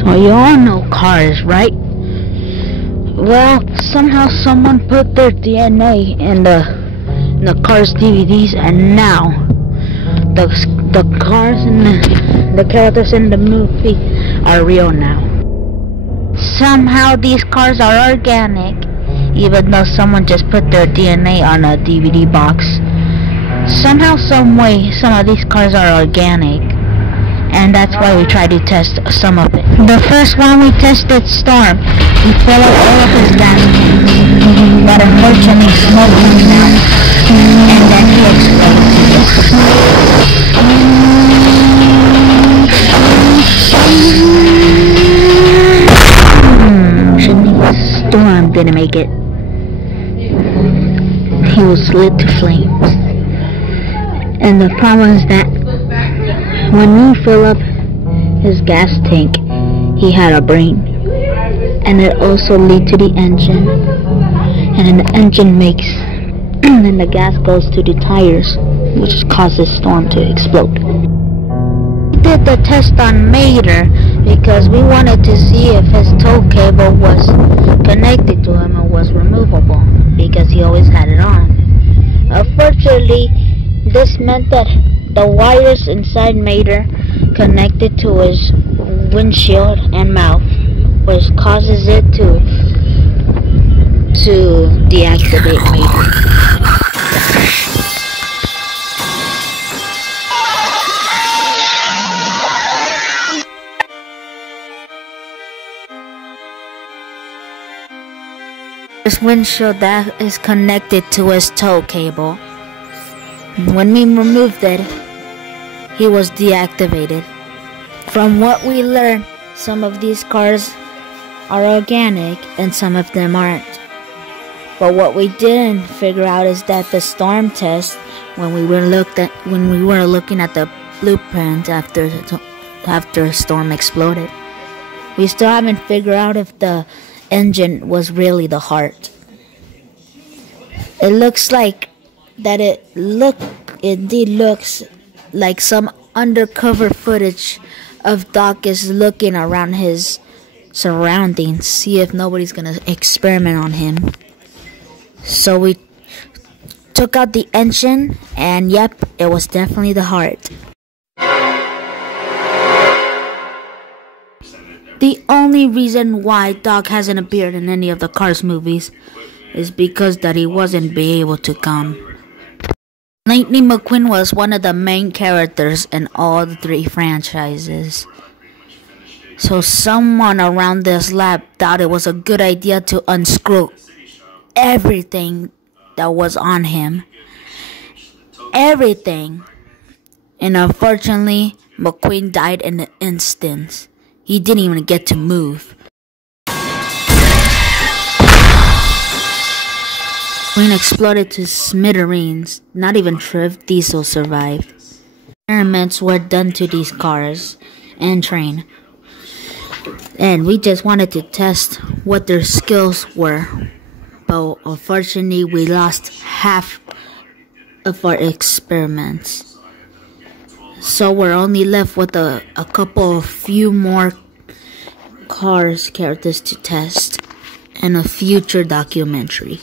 So you all know Cars, right? Well, somehow someone put their DNA in the Cars DVDs, and now the cars and the characters in the movie are real now. Somehow these cars are organic, even though someone just put their DNA on a DVD box. Somehow, some way, some of these cars are organic, and that's why we tried to test some of it. The first one we tested Storm. We filled up all of his gas tanks, but unfortunately smoke came out, and then he exploded. Storm didn't make it. He was lit to flames. And the problem is that when you fill up his gas tank, he had a brain. And it also leads to the engine. And then the engine makes, and then the gas goes to the tires, which causes Storm to explode. We did the test on Mater because we wanted to see if his tow cable was connected to him and was removable, because he always had it on. Unfortunately, this meant that the wires inside Mater connected to his windshield and mouth, which causes it to deactivate Mater. This windshield that is connected to his tow cable. When we removed it, he was deactivated. From what we learned, some of these cars are organic and some of them aren't. But what we didn't figure out is that the Storm test, when we were looking at the blueprint after Storm exploded, we still haven't figured out if the engine was really the heart. It looks like that it indeed looks like some undercover footage of Doc is looking around his surroundings, see if nobody's gonna experiment on him. So we took out the engine, and yep, it was definitely the heart. The only reason why Doc hasn't appeared in any of the Cars movies is because that he wasn't be able to come. Lightning McQueen was one of the main characters in all the three franchises. So someone around this lab thought it was a good idea to unscrew everything that was on him. Everything. And unfortunately, McQueen died in an instant. He didn't even get to move. McQueen exploded to smithereens. Not even Trev Diesel survived. Experiments were done to these cars and train. And we just wanted to test what their skills were. But unfortunately, we lost half of our experiments. So we're only left with a few more Cars characters to test in a future documentary.